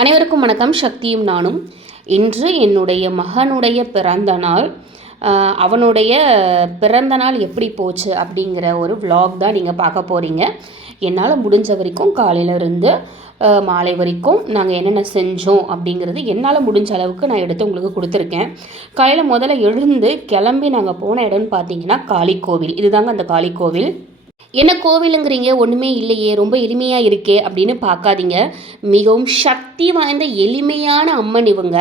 அனைவருக்கும் வணக்கம். சக்தியும் நானும். இன்று என்னுடைய மகனுடைய பிறந்த நாள். அவனுடைய பிறந்த நாள் எப்படி போச்சு அப்படிங்கிற ஒரு vlog தான் நீங்கள் பார்க்க போகிறீங்க. என்னால் முடிஞ்ச வரைக்கும் காலையிலேருந்து மாலை வரைக்கும் நாங்கள் என்னென்ன செஞ்சோம் அப்படிங்கிறது என்னால் முடிஞ்ச அளவுக்கு நான் எடுத்து உங்களுக்கு கொடுத்துருக்கேன். காலையில் முதல்ல எழுந்து கிளம்பி நாங்கள் போன இடம்னு பார்த்தீங்கன்னா காளிக்கோவில். இதுதாங்க அந்த காளிக்கோவில். என்ன கோவிலுங்கிறீங்க, ஒன்றுமே இல்லையே, ரொம்ப எளிமையாக இருக்கே அப்படின்னு பார்க்காதீங்க. மிகவும் சக்தி வாய்ந்த எளிமையான அம்மன் இவங்க.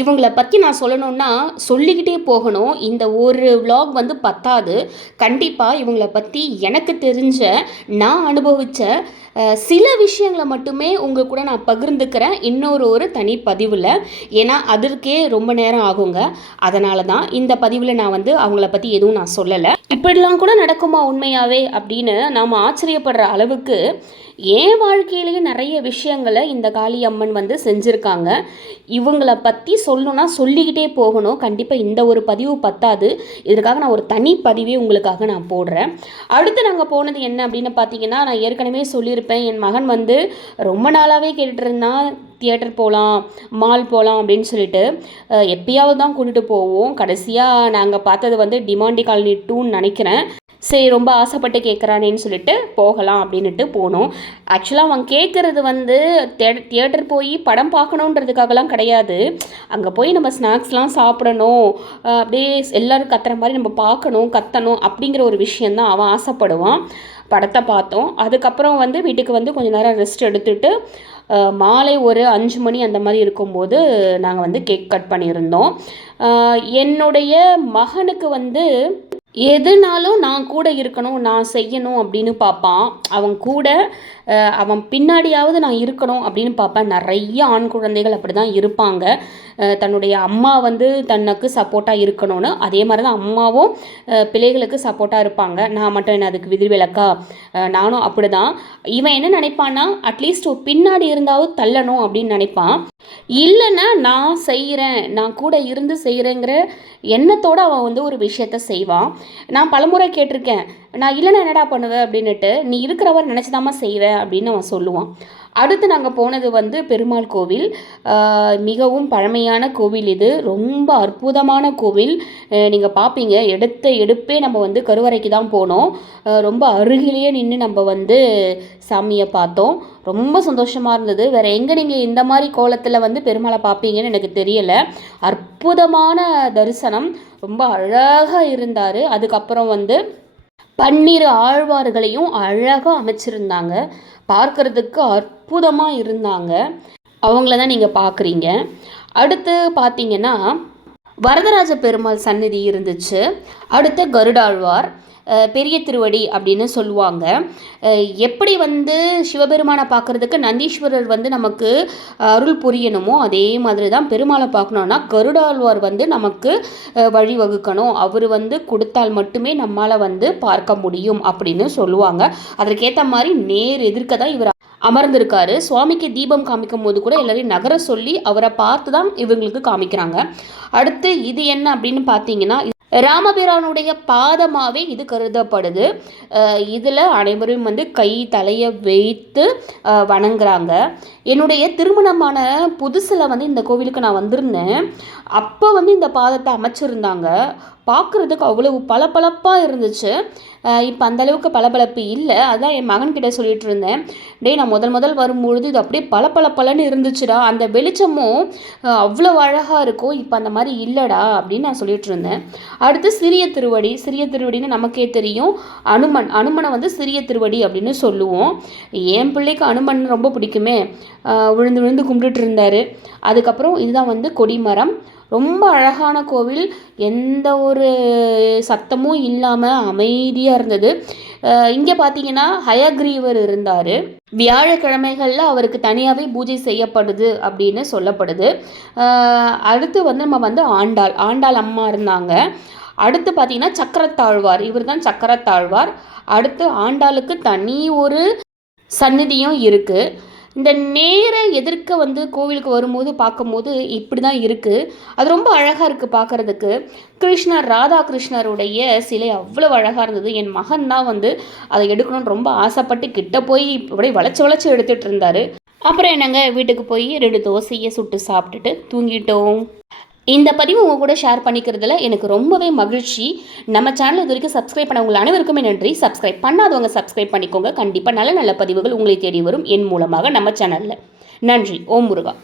இவங்களை பற்றி நான் சொல்லணுன்னா சொல்லிக்கிட்டே போகணும். இந்த ஒரு vlog வந்து பத்தாது. கண்டிப்பாக இவங்களை பற்றி எனக்கு தெரிஞ்ச, நான் அனுபவித்த சில விஷயங்களை மட்டுமே உங்கள் கூட நான் பகிர்ந்துக்கிறேன் இன்னொரு தனி பதிவில். ஏன்னா அதற்கே ரொம்ப நேரம் ஆகுங்க. அதனால தான் இந்த பதிவில் நான் வந்து அவங்கள பற்றி எதுவும் நான் சொல்லலை. இப்படிலாம் கூட நடக்குமா உண்மையாகவே அப்படின்னு நாம் ஆச்சரியப்படுற அளவுக்கு என் வாழ்க்கையிலேயே நிறைய விஷயங்களை இந்த காளியம்மன் வந்து செஞ்சுருக்காங்க. இவங்களை பற்றி சொல்லணுன்னா சொல்லிக்கிட்டே போகணும். கண்டிப்பாக இந்த ஒரு பதிவு பத்தாது. இதற்காக நான் ஒரு தனி பதிவே உங்களுக்காக நான் போடுறேன். அடுத்து நாங்கள் போனது என்ன அப்படின்னு பார்த்தீங்கன்னா, நான் ஏற்கனவே சொல்லியிருப்பேன், என் மகன் வந்து ரொம்ப நாளாகவே கேட்டுட்டு இருந்தான், தியேட்டர் போகலாம், மால் போகலாம் அப்படின்னு சொல்லிட்டு. எப்பயாவது தான் கூட்டிகிட்டு போவோம். கடைசியாக நாங்கள் பார்த்தது வந்து டிமாண்டி காலனி 2ன்னு நினைக்கிறேன். சரி, ரொம்ப ஆசைப்பட்டு கேட்குறானேன்னு சொல்லிட்டு போகலாம் அப்படின்ட்டு போனோம். ஆக்சுவலாக அவன் கேட்குறது வந்து தியேட்டர் போய் படம் பார்க்கணுன்றதுக்காகலாம் கிடையாது. அங்கே போய் நம்ம ஸ்நாக்ஸ்லாம் சாப்பிடணும், அப்படியே எல்லோரும் கத்துற மாதிரி நம்ம பார்க்கணும், கத்தணும் அப்படிங்கிற ஒரு விஷயந்தான் அவன் ஆசைப்படுவான். படத்தை பார்த்தோம். அதுக்கப்புறம் வந்து வீட்டுக்கு வந்து கொஞ்சம் நேரம் ரெஸ்ட் எடுத்துகிட்டு மாலை ஒரு 5 மணி அந்த மாதிரி இருக்கும்போது நாங்கள் வந்து கேக் கட் பண்ணியிருந்தோம். என்னுடைய மகனுக்கு வந்து எதுனாலும் நான் கூட இருக்கணும், நான் செய்யணும் அப்படின்னு பார்ப்பான். அவன் பின்னாடியாவது நான் இருக்கணும் அப்படின்னு பார்ப்பேன். நிறைய ஆண் குழந்தைகள் அப்படி தான் இருப்பாங்க. தன்னுடைய அம்மா வந்து தனக்கு சப்போர்ட்டாக இருக்கணும்னு, அதே மாதிரி தான் அம்மாவும் பிள்ளைகளுக்கு சப்போர்ட்டாக இருப்பாங்க. நான் மட்டும் என்ன அதுக்கு விதிவிலக்கா? நானும் அப்படி தான். இவன் என்ன நினைப்பான்னா, அட்லீஸ்ட் பின்னாடி இருந்தாவது தள்ளணும் அப்படின்னு நினைப்பான். இல்லைன்னா நான் செய்கிறேன், நான் கூட இருந்து செய்கிறேங்கிற எண்ணத்தோடு அவன் வந்து ஒரு விஷயத்த செய்வான். நான் பலமுறை கேட்டிருக்கேன், நான் இல்லைன்னா என்னடா பண்ணுவேன் அப்படின்னுட்டு. நீ இருக்கிறவர் நினச்சிதாம்மா செய்வேன் அப்படின்னு அவன் சொல்லுவான். அடுத்து நாங்கள் போனது வந்து பெருமாள் கோவில். மிகவும் பழமையான கோவில் இது. ரொம்ப அற்புதமான கோவில். நீங்கள் பார்ப்பீங்க, எடுப்பே நம்ம வந்து கருவறைக்கு தான் போனோம். ரொம்ப அருகிலேயே நின்று நம்ம வந்து சாமியை பார்த்தோம். ரொம்ப சந்தோஷமாக இருந்தது. வேறு எங்கே நீங்கள் இந்த மாதிரி கோலத்தில் வந்து பெருமாளை பார்ப்பீங்கன்னு எனக்கு தெரியலை. அற்புதமான தரிசனம், ரொம்ப அழகாக இருந்தார். அதுக்கப்புறம் வந்து 12 ஆழ்வார்களையும் அழகாக அமைச்சிருந்தாங்க. பார்க்குறதுக்கு அற்புதமாக இருந்தாங்க. அவங்கள தான் நீங்கள் பார்க்குறீங்க. அடுத்து பார்த்தீங்கன்னா வரதராஜ பெருமாள் சந்நிதி இருந்துச்சு. அடுத்து கருடாழ்வார், பெரிய திருவடி அப்படின்னு சொல்லுவாங்க. எப்படி வந்து சிவபெருமானை பார்க்குறதுக்கு நந்தீஸ்வரர் வந்து நமக்கு அருள் புரியணுமோ அதே மாதிரி தான் பெருமாளை பார்க்கணுன்னா கருடாழ்வார் வந்து நமக்கு வழிவகுக்கணும். அவர் வந்து கொடுத்தால் மட்டுமே நம்மளால் வந்து பார்க்க முடியும் அப்படின்னு சொல்லுவாங்க. அதற்கேற்ற மாதிரி நேர் எதிர்க்க தான் இவர் அமர்ந்திருக்காரு. சுவாமிக்கு தீபம் காமிக்கும் போது கூட எல்லாரையும் நகர சொல்லி அவரை பார்த்து தான் இவங்களுக்கு காமிக்கிறாங்க. அடுத்து இது என்ன அப்படின்னு பார்த்தீங்கன்னா, ராமபிரானுடைய பாதமாகவே இது கருதப்படுது. இதில் அனைவரும் வந்து கை தலையை வைத்து வணங்குறாங்க. என்னுடைய திருமணமான புதுசில் வந்து இந்த கோவிலுக்கு நான் வந்திருந்தேன். அப்போ வந்து இந்த பாதத்தை அமைச்சிருந்தாங்க. பார்க்குறதுக்கு அவ்வளவு பளபளப்பாக இருந்துச்சு. இப்போ அந்தளவுக்கு பளபளப்பு இல்லை. அதான் என் மகன்கிட்ட சொல்லிகிட்டு இருந்தேன், டேய் நான் முதல் வரும்பொழுது இது அப்படியே பளபளன்னு இருந்துச்சுடா, அந்த வெளிச்சமும் அவ்வளோ அழகாக இருக்கும், இப்போ அந்த மாதிரி இல்லைடா அப்படின்னு நான் சொல்லிகிட்டு இருந்தேன். அடுத்து சிறிய திருவடின்னு நமக்கே தெரியும். அனுமனை வந்து சிறிய திருவடி அப்படின்னு சொல்லுவோம். என் பிள்ளைக்கு அனுமன் ரொம்ப பிடிக்குமே, விழுந்து கும்பிட்டுட்டு இருந்தார். அதுக்கப்புறம் இதுதான் வந்து கொடிமரம். ரொம்ப அழகான கோவில், எந்த ஒரு சத்தமும் இல்லாமல் அமைதியாக இருந்தது. இங்கே பார்த்தீங்கன்னா ஹயக்ரீவர் இருந்தார். வியாழக்கிழமைகளில் அவருக்கு தனியாகவே பூஜை செய்யப்படுது அப்படின்னு சொல்லப்படுது. அடுத்து வந்து நம்ம வந்து ஆண்டாள் அம்மா இருந்தாங்க. அடுத்து பார்த்தீங்கன்னா சக்கரத்தாழ்வார், இவர் தான் சக்கரத்தாழ்வார். அடுத்து ஆண்டாளுக்கு தனி ஒரு சந்நிதியும் இருக்குது. இந்த நேர எதிர்க்க வந்து கோவிலுக்கு வரும்போது பார்க்கும்போது இப்படி தான் இருக்குது. அது ரொம்ப அழகாக இருக்குது பார்க்குறதுக்கு. கிருஷ்ணர் ராதாகிருஷ்ணருடைய சிலை அவ்வளோ அழகாக இருந்தது. என் மகன் தான் வந்து அதை எடுக்கணும்னு ரொம்ப ஆசைப்பட்டு கிட்ட போய் அப்படியே வளைச்சி வளைச்சி எடுத்துகிட்டு இருந்தார். அப்புறம் என்னங்க, வீட்டுக்கு போய் 2 தோசையை சுட்டு சாப்பிட்டுட்டு தூங்கிட்டோம். இந்த பதிவு உங்கள் கூட ஷேர் பண்ணிக்கிறதுல எனக்கு ரொம்பவே மகிழ்ச்சி. நம்ம சேனல் இது வரைக்கும் சப்ஸ்கிரைப் பண்ண உங்கள் அனைவருக்குமே நன்றி. சப்ஸ்கிரைப் பண்ணாதவங்க சப்ஸ்கிரைப் பண்ணிக்கோங்க. கண்டிப்பாக நல்ல நல்ல பதிவுகள் உங்களை தேடி வரும் என் மூலமாக நம்ம சேனலில். நன்றி. ஓம் முருகா.